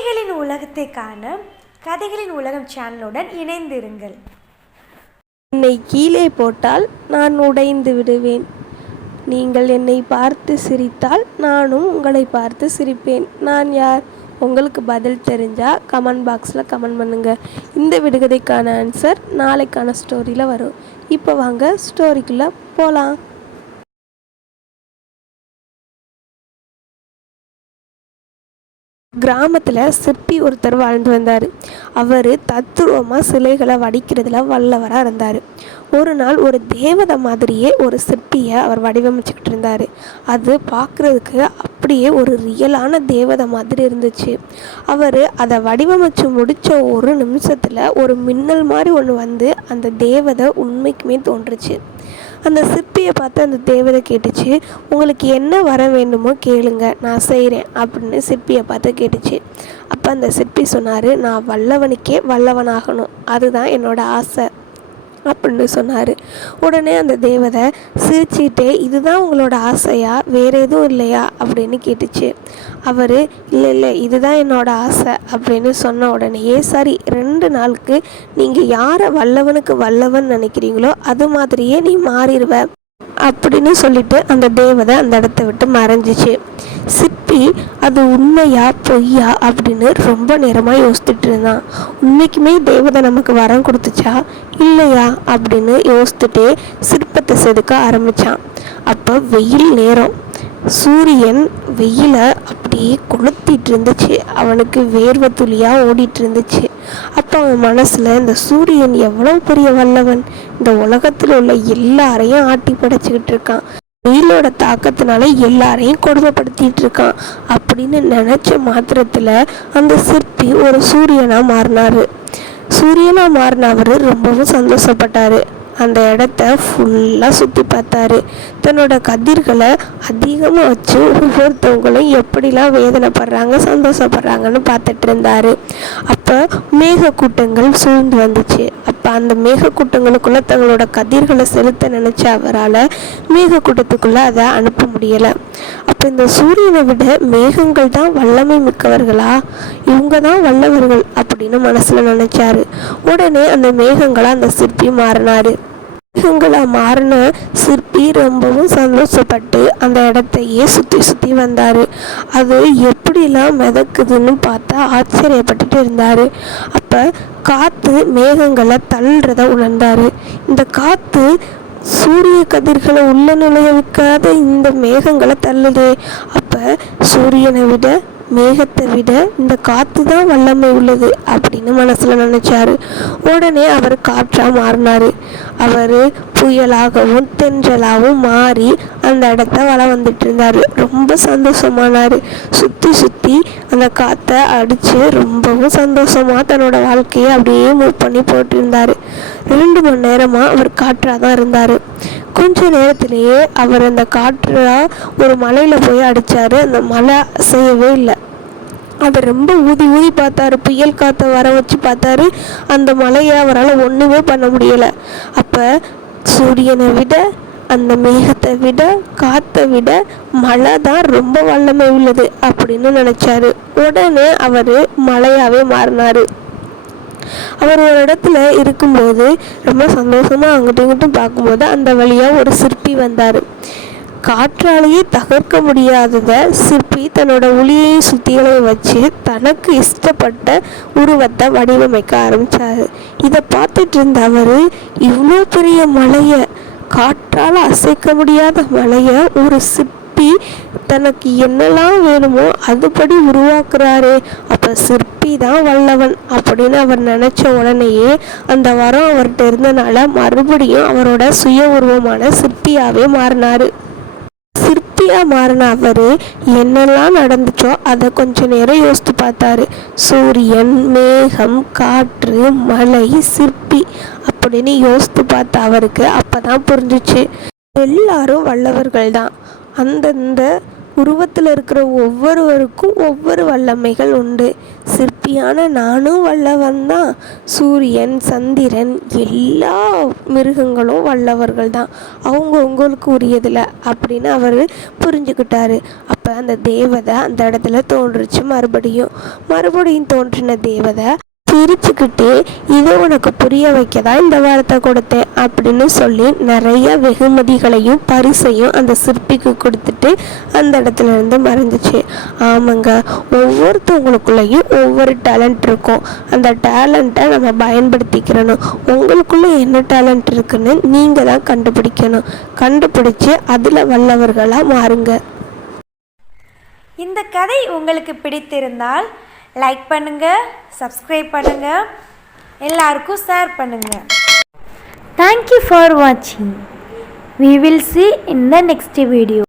கதைகளின் உலகத்தை காண கதைகளின் உலகம் சேனலுடன் இணைந்திருங்கள். என்னை கீழே போட்டால் நான் உடைந்து விடுவேன். நீங்கள் என்னை பார்த்து சிரித்தால் நானும் உங்களை பார்த்து சிரிப்பேன். நான் யார்? உங்களுக்கு பதில் தெரிஞ்சால் கமெண்ட் பாக்ஸில் கமெண்ட் பண்ணுங்கள் இந்த விடுகதைக்கான ஆன்சர் நாளைக்கான ஸ்டோரியில் வரும். இப்போ வாங்க ஸ்டோரிக்குள்ளே போகலாம் கிராமத்தில் சிற்பி ஒருத்தர் வாழ்ந்து வந்தார். அவர் தத்துருவமாக சிலைகளை வடிக்கிறதுல வல்லவராக இருந்தார். ஒரு நாள் ஒரு தேவதை மாதிரியே ஒரு சிற்பியை அவர் வடிவமைச்சுக்கிட்டு இருந்தார். அது பார்க்குறதுக்கு அப்படியே ஒரு ரியலான தேவதை மாதிரி இருந்துச்சு. அவர் அதை வடிவமைச்சு முடித்த ஒரு நிமிஷத்தில் ஒரு மின்னல் மாதிரி ஒன்று வந்து அந்த தேவதை உண்மைக்குமே தோன்றுச்சு. அந்த சிற்பியை பார்த்து அந்த தேவதை கேட்டுச்சு உங்களுக்கு என்ன வர வேண்டுமோ கேளுங்க நான் செய்கிறேன் அப்படின்னு சிற்பியை பார்த்து கேட்டுச்சு. அப்போ அந்த சிற்பி சொன்னார் நான் வல்லவனுக்கே வல்லவனாகணும். அதுதான் என்னோட ஆசை. அப்படின்னு சொன்னார். உடனே அந்த தேவதை சிரிச்சிட்டே இதுதான் உங்களோட ஆசையா? வேற எதுவும் இல்லையா? அப்படின்னு கேட்டுச்சு. அவர் இல்லை இல்லை இதுதான் என்னோட ஆசை. அப்படின்னு சொன்ன உடனேயே சரி ரெண்டு நாளுக்கு நீங்கள் யாரை வல்லவனுக்கு வல்லவன் நினைக்கிறீங்களோ அது மாதிரியே நீ மாறிடுவ. அப்படின்னு சொல்லிட்டு அந்த தேவதை அந்த இடத்த விட்டு மறைஞ்சிச்சு. சிற்பி அது உண்மையா பொய்யா? அப்படின்னு ரொம்ப நேரமாக யோசிச்சுட்டு இருந்தான். உண்மைக்குமே தேவதை நமக்கு வரம் கொடுத்துச்சா? இல்லையா அப்படின்னு யோசிச்சுட்டே சிற்பத்தை செதுக்க ஆரம்பித்தான் அப்போ வெயில் நேரம். சூரியன் வெயிலை அப்படியே கொளுத்திட்டு இருந்துச்சு அவனுக்கு வேர்வை துளியாக ஓடிட்டு இருந்துச்சு அப்போ அவன் மனசில் இந்த சூரியன் எவ்வளோ பெரிய வல்லவன். இந்த உலகத்தில் உள்ள எல்லாரையும் ஆட்டி படைச்சிக்கிட்டு இருக்கான். வெயிலோட தாக்கத்தினால எல்லாரையும் கொடுமைப்படுத்திட்டு இருக்கான் அப்படின்னு நினச்ச மாத்திரத்தில் அந்த சிற்பி ஒரு சூரியனாக மாறினாரு. சூரியனாக மாறின அவர் ரொம்பவும் சந்தோஷப்பட்டார். அந்த இடத்த ஃபுல்லாக சுற்றி பார்த்தாரு. தன்னோட கதிர்களை அதிகமாக வச்சு ஒவ்வொருத்தவங்களும் எப்படிலாம் வேதனைப்படுறாங்க சந்தோஷப்படுறாங்கன்னு பார்த்துட்டு இருந்தாரு. அப்போ மேகக்கூட்டங்கள் சூழ்ந்து வந்துச்சு. அப்போ அந்த மேகக்கூட்டங்களுக்குள்ளே தங்களோட கதிர்களை செலுத்த நினச்ச அவரால் மேகக்கூட்டத்துக்குள்ளே அதை அனுப்ப முடியலை. அப்போ இந்த சூரியனை விட மேகங்கள் தான் வல்லமை மிக்கவர்களா? இவங்க தான் வல்லவர்கள் அப்படின்னு மனசில் நினச்சாரு. உடனே அந்த மேகங்களை அந்த சிற்பி மாறினாரு. மேகங்களா மாறின சிற்பி ரொம்பவும் சந்தோஷப்பட்டு அந்த இடத்தையே சுற்றி சுற்றி வந்தார். அது எப்படிலாம் மிதக்குதுன்னு பார்த்தா ஆச்சரியப்பட்டுட்டு இருந்தார். அப்போ காற்று மேகங்களை தள்ளுறத உணர்ந்தார். இந்த காற்று சூரிய கதிர்களை உள்ள நுழைய வைக்காத இந்த மேகங்களை தள்ளுதே. அப்போ சூரியனை விட மேகத்தை விட இந்த காற்று தான் வல்லமை உள்ளது அப்படின்னு மனசில் நினச்சாரு. உடனே அவர் காற்றாக மாறினார். அவர் புயலாகவும் தென்றலாகவும் மாறி அந்த இடத்த வள வந்துட்டு இருந்தார் ரொம்ப சந்தோஷமானார். சுற்றி சுற்றி அந்த காற்றை அடித்து ரொம்பவும் சந்தோஷமாக தன்னோட வாழ்க்கையை அப்படியே மூவ் பண்ணி போட்டிருந்தார். ரெண்டு மணி நேரமாக அவர் காற்றாக தான் இருந்தார். கொஞ்ச நேரத்திலேயே அவர் அந்த காற்றாக ஒரு மலையில் போய் அடித்தார் அந்த மலை செய்யவே இல்லை. அவர் ரொம்ப ஊதி ஊதி பார்த்தாரு. புயல் காற்றை வர வச்சு பார்த்தாரு. அந்த மலையை அவரால் ஒன்றுமே பண்ண முடியலை. அப்போ சூரியனை விட அந்த மேகத்தை விட காற்றை விட மழை தான் ரொம்ப வல்லமை உள்ளது அப்படின்னு நினச்சாரு. உடனே அவர் மழையாகவே மாறினார். அவர் ஒரு இடத்துல இருக்கும்போது ரொம்ப சந்தோஷமாக அங்கிட்டும் இங்கிட்டும் பார்க்கும்போது அந்த வழியாக ஒரு சிற்பி வந்தார். காற்றாலேயே தகர்க்க முடியாததை சிற்பி தன்னோட ஒளியை சுத்திகளை வச்சு தனக்கு இஷ்டப்பட்ட உருவத்தை வடிவமைக்க ஆரம்பித்தார் இதை பார்த்துட்டு இருந்த அவர் இவ்வளோ பெரிய மலையை காற்றால் அசைக்க முடியாத மலையை ஒரு சிற்பி தனக்கு என்னெல்லாம் வேணுமோ அதுபடி உருவாக்குறாரு. அப்போ சிற்பி தான் வல்லவன் அப்படின்னு அவர் நினச்ச உடனேயே அந்த வரம் அவர்கிட்ட இருந்தனால மறுபடியும் அவரோட சுய உருவமான சிற்பியாகவே மாறினார். சிற்பியாக மாறின அவர் என்னெல்லாம் நடந்துச்சோ அதை கொஞ்ச நேரம் யோசித்து பார்த்தாரு. சூரியன் மேகம் காற்று மலை சிற்பி அப்படின்னு யோசித்து பார்த்த அவருக்கு அப்போ தான் புரிஞ்சிச்சு. எல்லாரும் வல்லவர்கள் தான் அந்தந்த உருவத்தில் இருக்கிற ஒவ்வொருவருக்கும் ஒவ்வொரு வல்லமைகள் உண்டு. சிற்பியான நானும் வல்லவன் தான் சூரியன் சந்திரன் எல்லா மிருகங்களும் வல்லவர்கள் தான் அவங்க உங்களுக்கு உரியதில்ல அப்படின்னு அவர் புரிஞ்சுக்கிட்டாரு. அப்போ அந்த தேவதை அந்த இடத்துல தோன்றுச்சு மறுபடியும். மறுபடியும் தோன்றின தேவதை சிரிச்சுக்கிட்டே இதை உனக்கு புரிய வைக்க தான் இந்த வாரத்தை கொடுத்தேன்? அப்படின்னு சொல்லி நிறைய வெகுமதிகளையும் பரிசையும் அந்த சிற்பிக்கு கொடுத்துட்டு அந்த இடத்துல இருந்து மறைஞ்சிச்சு. ஆமாங்க ஒவ்வொருத்தவங்களுக்குள்ளேயும் ஒவ்வொரு டேலண்ட் இருக்கும். அந்த டேலண்ட்டை நம்ம பயன்படுத்திக்கிறணும். உங்களுக்குள்ளே என்ன டேலண்ட் இருக்குன்னு நீங்கள் தான் கண்டுபிடிக்கணும். கண்டுபிடிச்சு அதில் வல்லவர்களாக மாறுங்க. இந்த கதை உங்களுக்கு பிடித்திருந்தால் லைக் பண்ணுங்கள் சப்ஸ்கிரைப் பண்ணுங்கள் எல்லாருக்கும் ஷேர் பண்ணுங்கள் தேங்க்யூ ஃபார் வாட்சிங் we will see in the next video